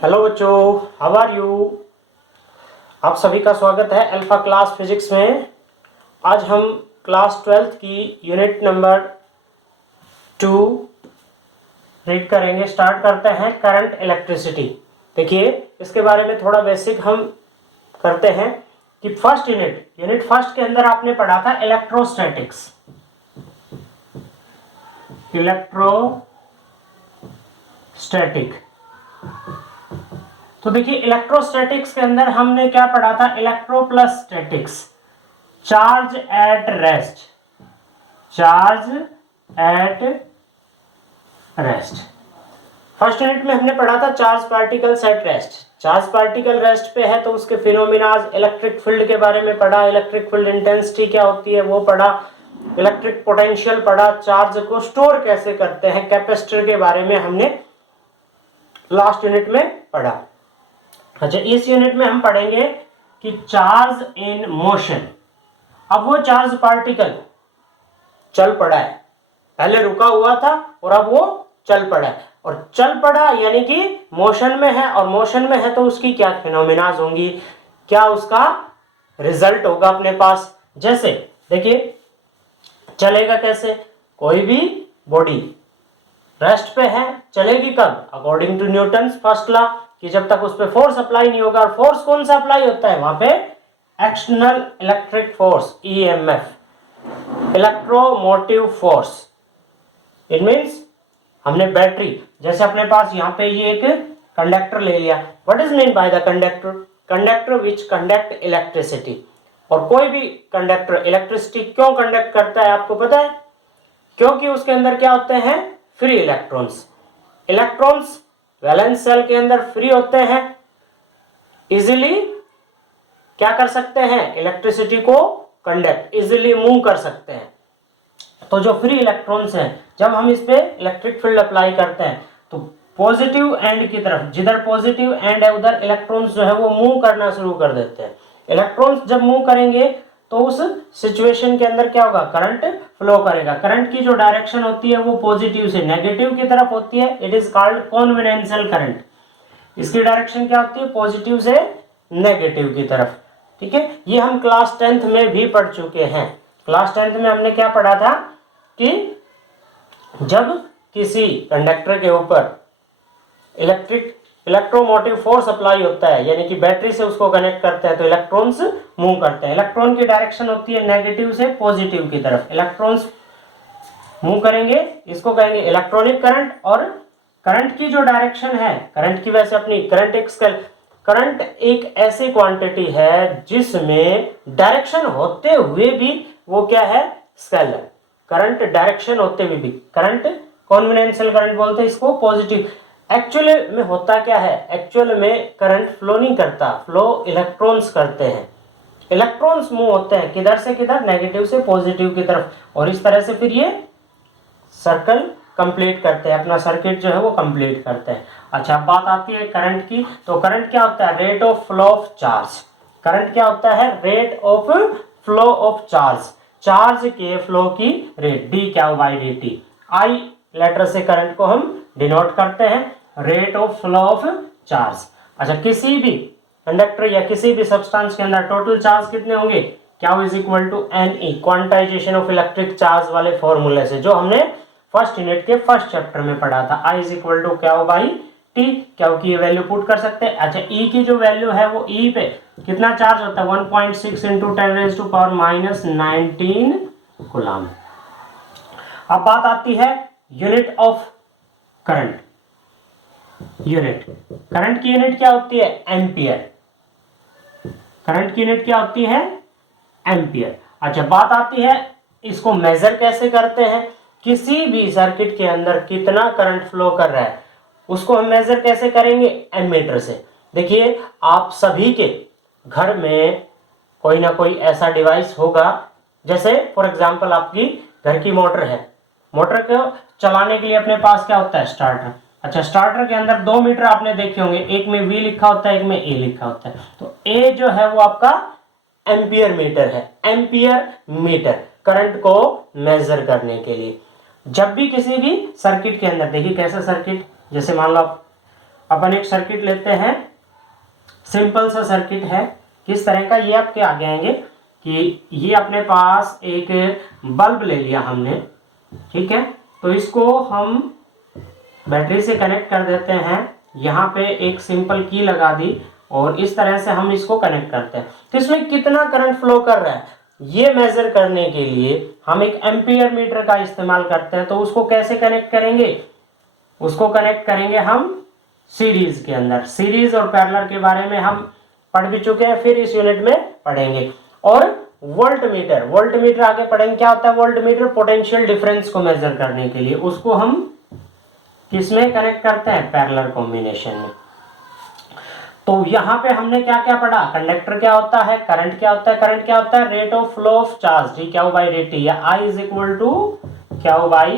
Hello बच्चों, how are you. आप सभी का स्वागत है अल्फा क्लास फिजिक्स में। आज हम क्लास 12th की यूनिट नंबर 2 रीड करेंगे। स्टार्ट करते हैं करंट इलेक्ट्रिसिटी। देखिए, इसके बारे में थोड़ा बेसिक हम करते हैं कि फर्स्ट यूनिट फर्स्ट के अंदर आपने पढ़ा था इलेक्ट्रोस्टैटिक्स। इलेक्ट्रोस्टैटिक, तो देखिए इलेक्ट्रोस्टैटिक्स के अंदर हमने क्या पढ़ा था, electro plus statics, charge at rest. First unit में हमने पढ़ा था charge particle at rest. Charge particle rest पे है तो उसके फिनोमिनाज, इलेक्ट्रिक फील्ड के बारे में पढ़ा, इलेक्ट्रिक फील्ड इंटेंसिटी क्या होती है वो पढ़ा, इलेक्ट्रिक पोटेंशियल पढ़ा, चार्ज को स्टोर कैसे करते हैं, कैपेसिटर के बारे में हमने लास्ट यूनिट में पढ़ा। अच्छा, इस यूनिट में हम पढ़ेंगे कि चार्ज इन मोशन। अब वो चार्ज पार्टिकल चल पड़ा है, पहले रुका हुआ था और अब वो चल पड़ा है, और चल पड़ा यानी कि मोशन में है, और मोशन में है तो उसकी क्या फिनोमिनाज होंगी, क्या उसका रिजल्ट होगा अपने पास। जैसे देखिए, चलेगा कैसे, कोई भी बॉडी रेस्ट पे है, चलेगी कब, according to Newton's first law, कि जब तक उस पर फोर्स अप्लाई नहीं होगा। और फोर्स कौन सा अप्लाई होता है वहां पे, external electric force, EMF, electromotive force. It means हमने बैटरी, जैसे अपने पास यहाँ पे ये एक कंडक्टर ले लिया। What is mean by the conductor, conductor which conduct electricity. और कोई भी कंडक्टर इलेक्ट्रिसिटी क्यों कंडक्ट करता है आपको पता है, क्योंकि उसके अंदर क्या होते हैं, free electrons. Electrons valence shell के अंदर फ्री होते हैं, इजीली क्या कर सकते हैं, इलेक्ट्रिसिटी को कंडक्ट, इजीली मूव कर सकते हैं। तो जो फ्री इलेक्ट्रॉन्स हैं, जब हम इस पे इलेक्ट्रिक फील्ड अप्लाई करते हैं तो पॉजिटिव एंड की तरफ, जिधर पॉजिटिव एंड है उधर इलेक्ट्रॉन्स जो है वो मूव करना शुरू कर देते हैं। इलेक्ट्रॉन्स जब मूव करेंगे तो उस सिचुएशन के अंदर क्या होगा, करंट फ्लो करेगा। करंट की जो डायरेक्शन होती है वो पॉजिटिव से नेगेटिव की तरफ होती है, इट इज कॉल्ड कॉन्वेंशियल करंट। इसकी डायरेक्शन क्या होती है, पॉजिटिव से नेगेटिव की तरफ। ठीक है, ये हम क्लास 10th में भी पढ़ चुके हैं। क्लास 10th में हमने क्या पढ़ा था कि जब किसी कंडक्टर के ऊपर इलेक्ट्रोमोटिव फोर्स अप्लाई होता है, यानी कि बैटरी से उसको कनेक्ट करते हैं, तो इलेक्ट्रॉन्स मूव करते हैं। इलेक्ट्रॉन की डायरेक्शन होती है नेगेटिव से पॉजिटिव की तरफ, इलेक्ट्रॉन्स मूव करेंगे, इसको कहेंगे इलेक्ट्रॉनिक करंट। और करंट की जो डायरेक्शन है, करंट की वैसे अपनी करंट एक ऐसी क्वांटिटी है जिसमें डायरेक्शन होते हुए भी वो क्या है, स्केलर। करंट डायरेक्शन होते हुए भी, करंट कॉन्वेंशियल करंट बोलते हैं इसको, पॉजिटिव। एक्चुअली में होता क्या है, एक्चुअल में करंट फ्लो नहीं करता, फ्लो इलेक्ट्रॉन्स करते हैं। इलेक्ट्रॉन्स मूव होते हैं किधर से किधर, नेगेटिव से पॉजिटिव की तरफ, और इस तरह से फिर ये सर्कल कंप्लीट करते हैं, अपना सर्किट जो है वो कंप्लीट करते हैं। अच्छा, अब बात आती है करंट की। तो करंट क्या होता है, rate of flow of charge. Current क्या होता है, rate of flow of charge, charge के फ्लो की rate, D Q by D T. I letter से करंट को हम डिनोट करते हैं, rate of flow of charge. अच्छा, किसी भी कंडक्टर या किसी भी सब्सटेंस के अंदर टोटल चार्ज कितने होंगे, Q is equal to N E, quantisation of electric charge वाले फॉर्मूले से, जो हमने फर्स्ट यूनिट के फर्स्ट चैप्टर में पढ़ा था। I is equal to Q by T, Q की वैल्यू पुट कर सकते हैं। अच्छा, ई की जो वैल्यू है वो ई पे कितना चार्ज होता है, 1.6 इंटू 10⁻⁹ कूलम। अब बात आती है unit of current. Unit, current की यूनिट क्या होती है, एम्पियर। करंट की यूनिट क्या होती है, एम्पियर। अच्छा, बात आती है इसको मेजर कैसे करते हैं, किसी भी सर्किट के अंदर कितना करंट फ्लो कर रहा है उसको हम मेजर कैसे करेंगे, एमीटर से। देखिए, आप सभी के घर में कोई ना कोई ऐसा डिवाइस होगा, जैसे फॉर एग्जांपल आपकी घर की मोटर है, मोटर को चलाने के लिए अपने पास क्या होता है, स्टार्टर। अच्छा, स्टार्टर के अंदर 2 मीटर आपने देखे होंगे, एक में वी लिखा होता है, एक में ए लिखा होता है। तो ए जो है वो आपका एम्पियर मीटर है, एम्पियर मीटर, करंट को मेजर करने के लिए। जब भी किसी भी सर्किट के अंदर, देखिए कैसा सर्किट, जैसे मान लो आप अपन एक सर्किट लेते हैं, सिंपल सा सर्किट है। किस तरह का, ये आपके आगे आएंगे कि ये अपने पास एक बल्ब ले लिया हमने, ठीक है। तो इसको हम बैटरी से कनेक्ट कर देते हैं, यहाँ पे एक सिंपल की लगा दी और इस तरह से हम इसको कनेक्ट करते हैं। तो इसमें कितना करंट फ्लो कर रहा है ये मेजर करने के लिए हम एक एम्पियर मीटर का इस्तेमाल करते हैं। तो उसको कैसे कनेक्ट करेंगे, उसको कनेक्ट करेंगे हम सीरीज के अंदर। सीरीज और पैरेलल के बारे में हम पढ़ भी चुके हैं, फिर इस यूनिट में पढ़ेंगे। और वोल्ट मीटर आगे पढ़ेंगे। क्या होता है वोल्ट मीटर, पोटेंशियल डिफरेंस को मेजर करने के लिए। उसको हम किसमें कनेक्ट करते हैं, पैरेलल कॉम्बिनेशन में। तो यहाँ पे हमने क्या क्या पढ़ा, कंडक्टर क्या होता है, करंट क्या होता है, करंट क्या होता है, rate of flow of charge D Q by D T, या I is equal to Q by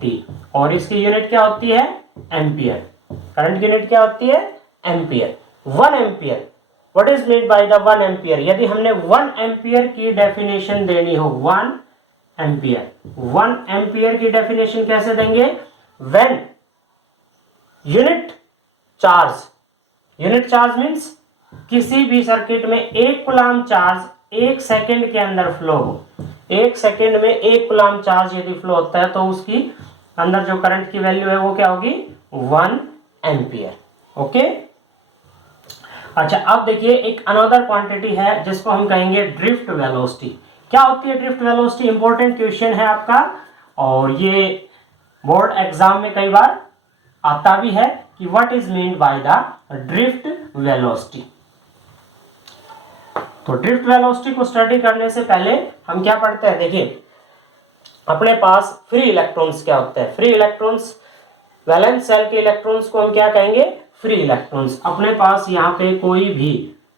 T. और इसकी यूनिट क्या होती है, एम्पियर। करंट की यूनिट क्या होती है, ampere. 1 ampere, what is mean by the 1 ampere. यदि हमने 1 एम्पियर की डेफिनेशन देनी हो, 1 एम्पियर की डेफिनेशन कैसे देंगे, व्हेन यूनिट चार्ज मीन्स किसी भी सर्किट में 1 कूलम चार्ज 1 सेकेंड के अंदर फ्लो हो। 1 सेकेंड में 1 कूलम चार्ज यदि फ्लो होता है तो उसकी अंदर जो करंट की वैल्यू है वो क्या होगी, 1 एम्पियर। ओके, अच्छा अब देखिए एक अनदर क्वांटिटी है जिसको हम कहेंगे ड्रिफ्ट वेलोसिटी। क्या होती है ड्रिफ्ट वेलोसिटी, इंपॉर्टेंट क्वेश्चन है आपका, और ये बोर्ड एग्जाम में कई बार आता भी है कि what is mean by the drift velocity. तो ड्रिफ्ट वेलोसिटी को स्टडी करने से पहले हम क्या पढ़ते हैं, देखिए अपने पास फ्री इलेक्ट्रॉन्स क्या होते हैं, फ्री इलेक्ट्रॉन्स, वैलेंस सेल के इलेक्ट्रॉन्स को हम क्या कहेंगे, फ्री इलेक्ट्रॉन्स। अपने पास यहाँ पे कोई भी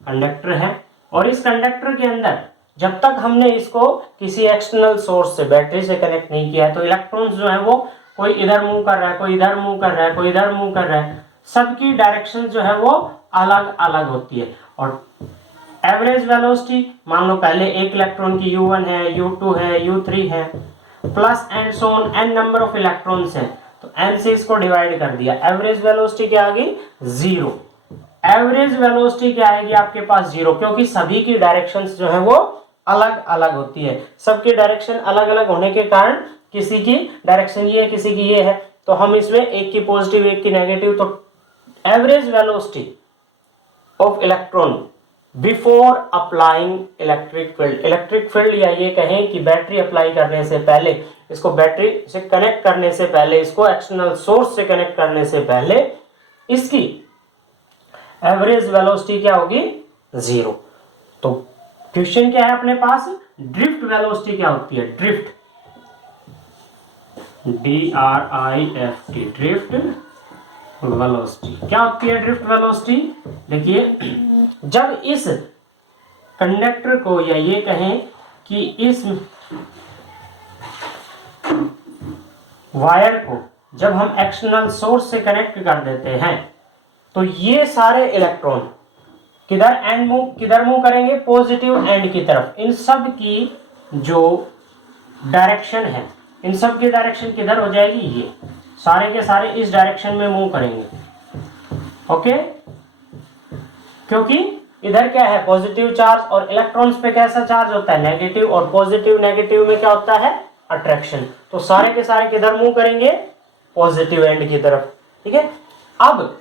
कंडक्टर है और इस कंडक्टर के अंदर जब तक हमने इसको किसी एक्सटर्नल सोर्स से, बैटरी से कनेक्ट नहीं किया है, तो इलेक्ट्रॉन्स जो है वो कोई इधर मूव कर रहा है, कोई इधर मूव कर रहा है, कोई इधर मूव कर रहा है, सबकी डायरेक्शन जो है वो अलग अलग होती है। और एवरेज वेलोसिटी, मान लो पहले एक इलेक्ट्रॉन की U1 है, U2 है, U3 है, plus and so on n number of electrons हैं, तो n से इसको डिवाइड कर दिया, एवरेज वेलोसिटी क्या आ गई, 0। एवरेज वेलोसिटी क्या आएगी आपके पास, 0, क्योंकि सभी की डायरेक्शंस जो है वो अलग अलग होती है। सबकी डायरेक्शन अलग अलग होने के कारण किसी की डायरेक्शन ये है, किसी की ये है, तो हम इसमें एक की पॉजिटिव एक की नेगेटिव। तो average velocity of electron before applying electric field, या ये कहें कि बैटरी अप्लाई करने से पहले, इसको बैटरी से कनेक्ट करने से पहले, इसको एक्सटर्नल सोर्स से कनेक्ट करने से पहले, इसकी एवरेज वेलोसिटी क्या होगी, 0। तो क्वेश्चन क्या है अपने पास, ड्रिफ्ट वेलोसिटी क्या होती है, ड्रिफ्ट, DRIFT, ड्रिफ्ट वेलोसिटी क्या होती है, ड्रिफ्ट वेलोसिटी। देखिए जब इस कंडक्टर को, या ये कहें कि इस वायर को जब हम एक्सटर्नल सोर्स से कनेक्ट कर देते हैं, तो ये सारे इलेक्ट्रॉन किधर मूव करेंगे, पॉजिटिव एंड की तरफ। इन सब की जो डायरेक्शन है, इन सब की डायरेक्शन किधर हो जाएगी, ये सारे के सारे इस डायरेक्शन में मूव करेंगे। ओके, क्योंकि इधर क्या है, पॉजिटिव चार्ज, और इलेक्ट्रॉन्स पे कैसा चार्ज होता है, नेगेटिव, और पॉजिटिव नेगेटिव में क्या होता है, अट्रैक्शन। तो सारे के सारे किधर मूव करेंगे, पॉजिटिव एंड की तरफ। ठीक है, अब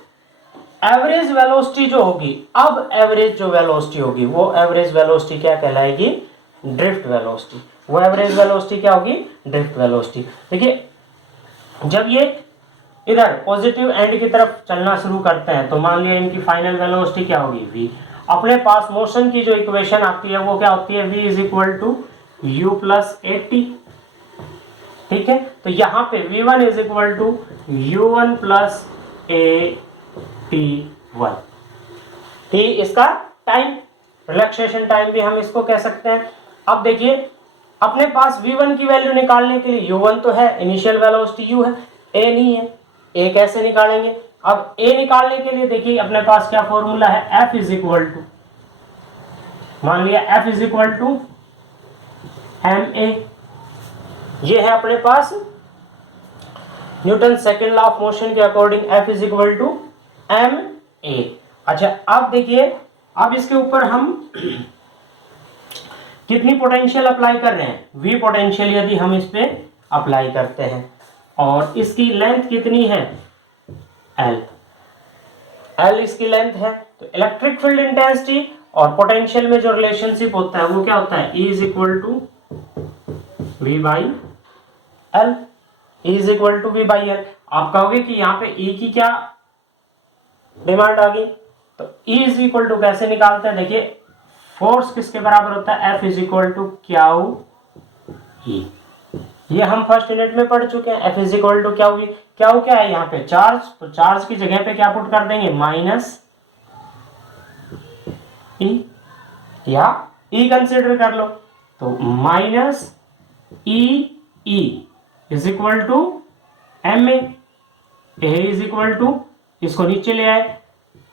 एवरेज वेलोसिटी जो होगी, अब एवरेज जो वेलोसिटी होगी वो एवरेज वेलोसिटी क्या कहलाएगी, ड्रिफ्ट वेलोसिटी। वो एवरेज वेलोसिटी क्या होगी, ड्रिफ्ट वेलोसिटी। देखिए जब ये इधर पॉजिटिव एंड की तरफ चलना शुरू करते हैं, तो मान लिया इनकी फाइनल वेलोसिटी क्या होगी, v। अपने पास मोशन की जो इक्वेशन आती है वो क्या होती है, v is equal to u plus at। ठीक है, तो यहाँ पे v1 is equal to u1 plus at1। t इसका टाइम, रिलैक्सेशन टाइम भी हम इसको कह सकते हैं। अब देखिए अपने पास v1 की वैल्यू निकालने के लिए, u1 तो है, इनिशियल वेलोसिटी u है, a नहीं है, a कैसे निकालेंगे। अब a निकालने के लिए देखिए अपने पास क्या फॉर्मूला है, f इज इक्वल टू, मान लिया f is equal to ma। ये है अपने पास Newton second law of motion के according f is equal to M A. अच्छा अब देखिए, अब इसके ऊपर हम कितनी पोटेंशियल अप्लाई कर रहे हैं, वी पोटेंशियल यदि हम इस पे अप्लाई करते हैं, और इसकी लेंथ कितनी है, एल, एल इसकी लेंथ है। तो इलेक्ट्रिक फील्ड इंटेंसिटी और पोटेंशियल में जो रिलेशनशिप होता है वो क्या होता है, E is equal to V by L, E is equal to V by L. आप कहोगे कि यहाँ पे E की क्या डिमांड आ गई, तो E इज इक्वल टू कैसे निकालते हैं, देखिए फोर्स किसके बराबर होता है, F is equal to Q E. ये हम फर्स्ट यूनिट में पढ़ चुके हैं, F is equal to Q E. Q क्या है यहाँ पे, चार्ज, तो चार्ज की जगह पे क्या पुट कर देंगे, माइनस ई, या ई कंसिडर कर लो, तो minus E E is equal to M A is equal to, इसको नीचे ले आए,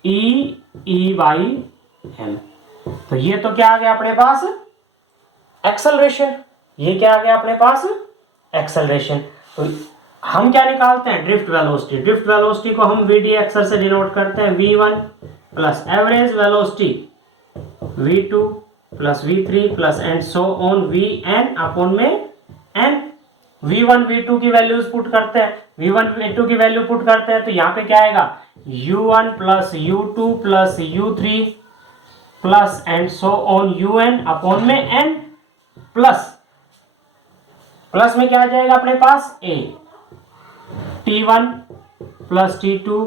ई बाई एम। तो ये तो क्या आ गया अपने पास, एक्सेलरेशन, ये क्या आ गया अपने पास, एक्सेलरेशन। तो हम क्या निकालते हैं, ड्रिफ्ट वेलोसिटी। ड्रिफ्ट वेलोसिटी को हम वी डी एक्सर से डिनोट करते हैं, v1 plus average velocity v2 plus v3 plus and so on vn upon में n। v1 v2 की वैल्यूज पुट करते हैं, v1 v2 की वैल्यू पुट करते हैं, तो यहाँ पे क्या आएगा, u1 plus u2 plus u3 plus and so on un upon में n, प्लस प्लस में क्या आ जाएगा अपने पास, a, t1 plus t2,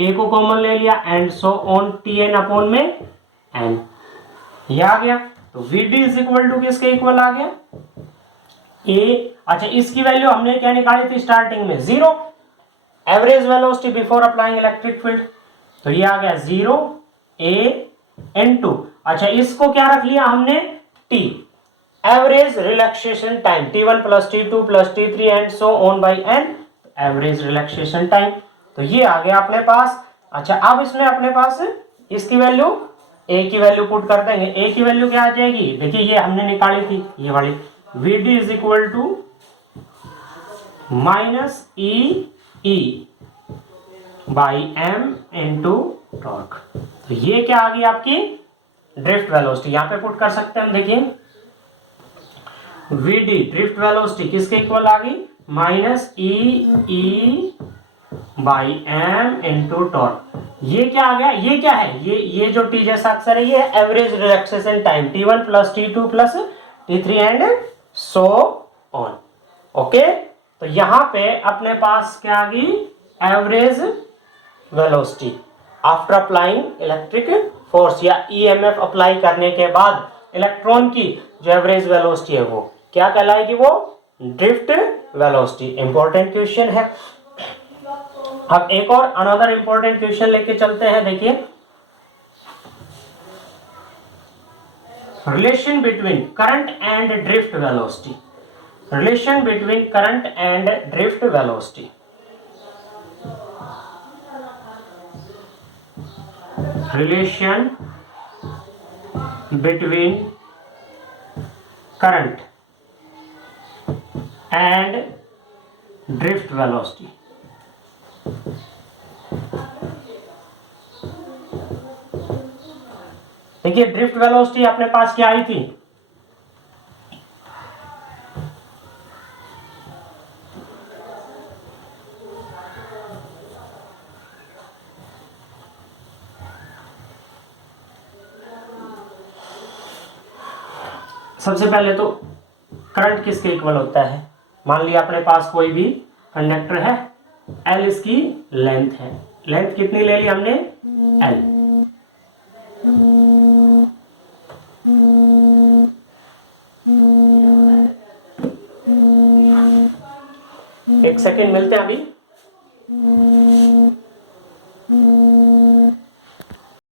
a को कॉमन ले लिया, and so on tn upon में n, ये आ गया। तो vd इज इक्वल टू किसके इक्वल आ गया, a। अच्छा इसकी वैल्यू हमने क्या निकाली थी स्टार्टिंग में, 0, average velocity before applying electric field, तो ये आ गया 0 a n2। अच्छा इसको क्या रख लिया हमने, t, average relaxation time, t1 plus t2 plus t3 and so on by n, average relaxation time, तो ये आ गया अपने पास। अच्छा अब इसमें अपने पास इसकी वैल्यू, a की वैल्यू पुट कर देंगे, a की वैल्यू क्या आ जाएगी, देखिए ये हमने निकाली थी ये वाली, vd is equal to minus E by M into torque. तो ये क्या आ गई आपकी ड्रिफ्ट वेलोसिटी, यहां पे पुट कर सकते हैं हम, देखिए vd ड्रिफ्ट वेलोसिटी किसके इक्वल आ गई, minus E by M into torque. ये क्या आ गया, ये क्या है, ये जो टी जैसा अक्षर है, ये average relaxation time, t1 plus t2 plus t3 and so on. Okay, तो यहां पे अपने पास क्या आ गई, average velocity after applying electric force, या ईएमएफ अप्लाई करने के बाद इलेक्ट्रॉन की जो एवरेज वेलोसिटी है वो क्या कहलाएगी, वो ड्रिफ्ट वेलोसिटी। इंपॉर्टेंट क्वेश्चन है। अब एक और अनदर इंपॉर्टेंट क्वेश्चन लेके चलते हैं, देखिए relation between current and drift velocity, relation between current and drift velocity. Relation between current and drift velocity. देखिए ड्रिफ्ट वेलोसिटी अपने पास क्या आई थी, सबसे पहले तो करंट किसके इक्वल होता है, मान लिया अपने पास कोई भी कंडक्टर है, L इसकी लेंथ है, लेंथ कितनी ले ली हमने, L। एक सेकेंड मिलते हैं अभी।